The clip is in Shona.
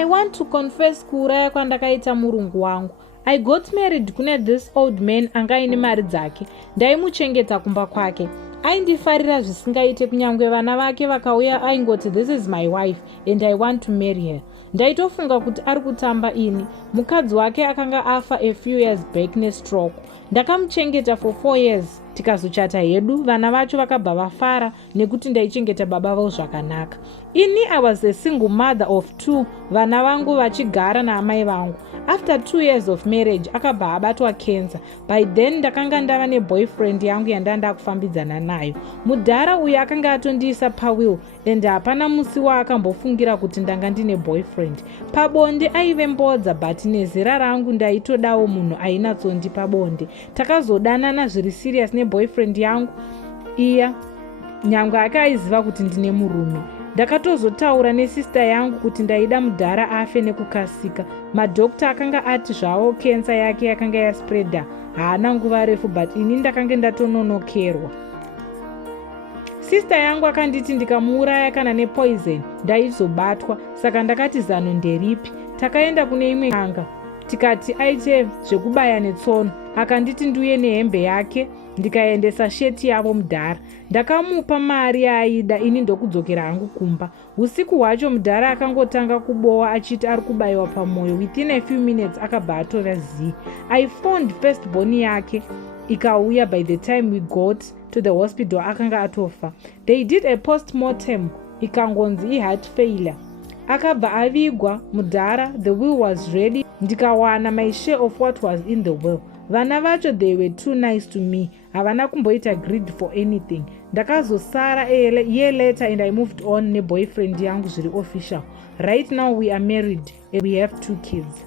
I want to confess kuuraya kwandakaita murungu wangu. I got married kune this old man anga aine mari dzake. Ndaimuchengeta kumba kwake. Aindifarira zvisingaite kunyangwe vana vake vakauya aingoti this is my wife and I want to marry her. Ndaitofunga kuti ari kutamba ini. Mukadzi wake akanga afa a few years back nestroke. Ndakamuchengeta for 4 years. Tikazochata hedu vana vacho vakabva vafara nekuti ndaichengeta baba vavo zvakanaka. Ini I was a single mother of 2, vana vangu vachigara naamai vangu. After 2 years of marriage akabva abatwa cancer. By then ndakanga ndava neboyfriend yangu yandanda kufambidzana nayo. Mudhara uyu akanga atondiisa pawill and hapana musi waakambofungira kuti ndanga ndine boyfriend. Pabonde aive mbodza but nezera rangu ndaitodawo munhu ainatsondipa bonde. Takazodanana zviri serious boyfriend yangu iya nyangwe akaiziva kuti ndine murume. Ndakatozotaura nesista yangu kuti ndaida mudhara afe nekukasika. Madhokta akanga ati zvavo kensa yake yakanga yaspreada haana nguva refu but ini ndakanga ndatononokerwa. Sista yangu akanditi ndikamuuraya kana nepoison ndaizobatwa, saka ndakati zano nderipi. Takaenda kune imwe n'anga tikati aite zvekubaya netsono. Akanditi ndiuye nehembe yake ndikaendesa sheti yavo mudhara. Ndakamupa mari yaaida ini ndokudzokera hangu kumba. Usiku hwacho mudhara akangotanga kubowa achiti ari kubayiwa pamwoyo. Within a few minutes akabva atora zii. I found firstborn yake ikauya. By the time we got to the hospital akanga atofa. They did a post-mortem ikangonzi heart failure. Akabva avigwa mudhara. The will was ready. Ndikawana my share of what was in the will. Vana vacho they were too nice to me. Havana kumboita greed for anything. Ndakazosara a year later and I moved on ne boyfriend yangu zviri official. Right now we are married and we have 2 kids.